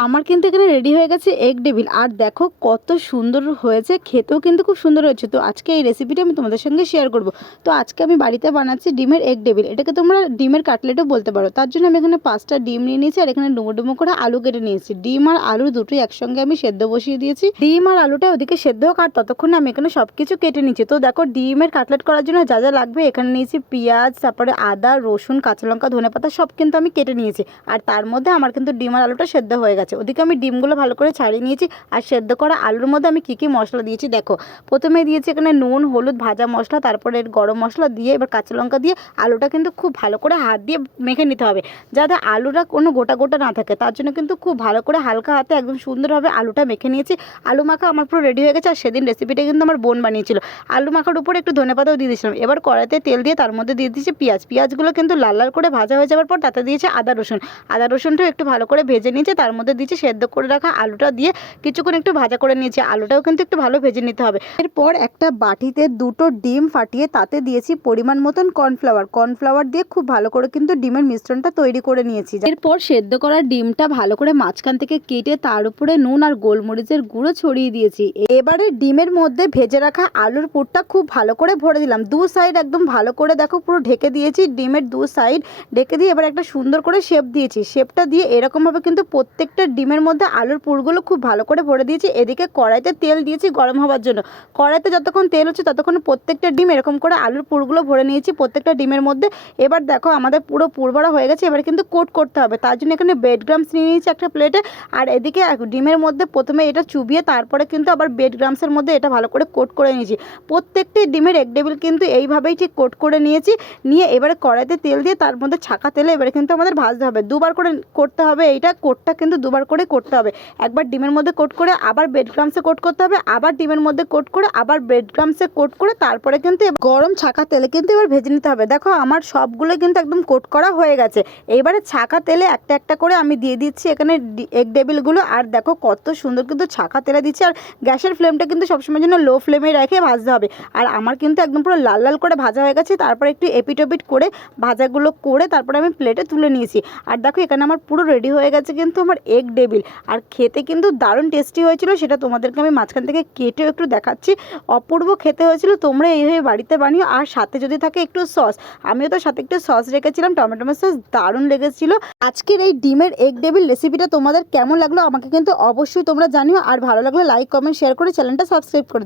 আমার কিন্তু এখানে রেডি হয়ে গেছে এগ ডেভিল আর দেখো কত সুন্দর হয়েছে, খেতেও কিন্তু খুব সুন্দর হয়েছে। তো আজকে এই রেসিপিটা আমি তোমাদের সঙ্গে শেয়ার করব। তো আজকে আমি বাড়িতে বানাচ্ছি ডিমের এগ ডেভিল এটাকে তোমরা ডিমের কাটলেটও বলতে পারো। তার জন্য আমি এখানে পাঁচটা ডিম নিয়ে নিয়েছি, আর এখানে ডুমো ডুমো করে আলু কেটে নিয়েছি। ডিম আর আলু দুটোই একসঙ্গে আমি সেদ্ধ বসিয়ে দিয়েছি। ডিম আর আলুটা ওদিকে সেদ্ধ আর ততক্ষণে আমি এখানে সব কিছু কেটে নিচ্ছি। তো দেখো ডিমের কাটলেট করার জন্য যা যা লাগবে, এখানে নিয়েছি পেঁয়াজ, তারপরে আদা, রসুন, কাঁচা লঙ্কা ধনে পাতা সব কিন্তু আমি কেটে নিয়েছি। আর তার মধ্যে আমার কিন্তু ডিম আর আলুটা সেদ্ধ হয়ে গেছে। ওদিকে আমি ডিমগুলো ভালো করে ছাড়িয়ে নিয়েছি আর সেদ্ধ করা আলুর মধ্যে আমি কী কী মশলা দিয়েছি দেখো। প্রথমে দিয়েছি এখানে নুন, হলুদ, ভাজা মশলা, তারপরে গরম মশলা দিয়ে, এবার কাঁচা লঙ্কা দিয়ে আলুটা কিন্তু খুব ভালো করে হাত দিয়ে মেখে নিতে হবে। যাতে আলুটা কোনো গোটা গোটা না থাকে, তার জন্য কিন্তু খুব ভালো করে হালকা হাতে একদম সুন্দরভাবে আলুটা মেখে নিয়েছি। আলু মাখা আমার পুরো রেডি হয়ে গেছে আর সেদিন রেসিপিটা কিন্তু আমার বোন বানিয়েছিল। আলু মাখার উপরে একটু ধনে পাতাও দিয়ে দিয়েছিলাম। এবার কড়াইতে তেল দিয়ে তার মধ্যে দিয়ে দিয়েছি পেঁয়াজ। পেঁয়াজগুলো কিন্তু লাল লাল করে ভাজা হয়ে যাওয়ার পর তাতে দিয়েছে আদা রসুন। আদা রসুনটাও একটু ভালো করে ভেজে নিয়েছে, তার মধ্যে দিয়েছে, সেদ্ধ করে রাখা আলুটা দিয়ে কিছুক্ষণ একটু ভাজা করে নিয়েছি। আলুটাও কিন্তু একটু ভালো ভেজে নিতে হবে। এরপর একটা বাটিতে দুটো ডিম ফাটিয়ে তাতে দিয়েছি পরিমাণ মতন কর্নফ্লাওয়ার। কর্নফ্লাওয়ার দিয়ে খুব ভালো করে কিন্তু ডিমের মিশ্রণটা তৈরি করে নিয়েছি। এরপর সেদ্ধ করা ডিমটা ভালো করে মাঝখান থেকে কেটে তার উপরে নুন আর গোলমরিচের গুঁড়ো ছড়িয়ে দিয়েছি। এবারে ডিমের মধ্যে ভেজে রাখা আলুর পুরটা খুব ভালো করে ভরে দিলাম। দু সাইড একদম ভালো করে দেখো পুরো ঢেকে দিয়েছি। ডিমের দু সাইড ঢেকে দিয়ে এবার একটা সুন্দর করে শেপ দিয়েছি। শেপটা দিয়ে এরকমভাবে কিন্তু প্রত্যেকটা ডিমের মধ্যে আলুর পুরগুলো খুব ভালো করে ভরে দিয়েছি। এদিকে কড়াইতে তেল দিয়েছি গরম হওয়ার জন্য। কড়াইতে যতক্ষণ তেল হচ্ছে ততক্ষণ প্রত্যেকটা ডিম এরকম করে আলুর পুরগুলো ভরে নিয়েছি প্রত্যেকটা ডিমের মধ্যে। এবার দেখো আমাদের পুরো পুর ভরা হয়ে গেছে, এবার কিন্তু কোট করতে হবে। তার জন্য এখানে বেড গ্রামস নিয়ে নিয়েছি একটা প্লেটে আর এদিকে ডিমের মধ্যে প্রথমে এটা চুবিয়ে তারপরে কিন্তু আবার বেড গ্রামসের মধ্যে এটা ভালো করে কোট করে নিয়েছি। প্রত্যেকটি ডিমের এক টেবিল কিন্তু এইভাবেই ঠিক কোট করে নিয়েছি। নিয়ে এবারে কড়াইতে তেল দিয়ে তার মধ্যে ছাকা তেলে এবারে কিন্তু আমাদের ভাজতে হবে। দুবার করে করতে হবে, এইটা কোটটা কিন্তু দুবার করে করতে হবে। একবার ডিমের মধ্যে কোট করে আবার ব্রেড ক্রামসে কোট করতে হবে, আবার ডিমের মধ্যে কোট করে আবার ব্রেড ক্রামসে কোট করে তারপরে কিন্তু গরম ছাকা তেলে কিন্তু এবার ভেজে নিতে হবে। দেখো আমার সবগুলো কিন্তু একদম কোট করা হয়ে গেছে। এবারে ছাকা তেলে একটা একটা করে আমি দিয়ে দিচ্ছি এখানে এগ ডেবিলগুলো আর দেখো কত সুন্দর কিন্তু ছাকা তেলে দিচ্ছি। আর গ্যাসের ফ্লেমটা কিন্তু সবসময় জন্য লো ফ্লেমে রেখে ভাজতে হবে। আর আমার কিন্তু একদম পুরো লাল লাল করে ভাজা হয়ে গেছে। তারপরে একটু এপিটোপিট করে ভাজাগুলো করে তারপরে আমি প্লেটে তুলে নিয়েছি। আর দেখো এখানে আমার পুরো রেডি হয়ে গেছে কিন্তু আমার এগ ডেবিল। আর খেতে কিন্তু দারুণ টেস্টি হয়েছিল, সেটা তোমাদেরকে আমি মাঝখান থেকে কেটেও একটু দেখাচ্ছি। অপূর্ব খেতে হয়েছিল, তোমরা এইভাবে বাড়িতে বানিও, আর সাথে যদি থাকে একটু সস। আমিও তো সাথে একটু সস রেখেছিলাম, টমেটো সস দারুণ লেগেছিল। আজকের এই ডিমের এগ ডেবিল রেসিপিটা তোমাদের কেমন লাগল, আমাকে কিন্তু অবশ্যই তোমরা জানিও, আর ভালো লাগলে লাইক, কমেন্ট, শেয়ার করে চ্যানেলটা সাবস্ক্রাইব করে।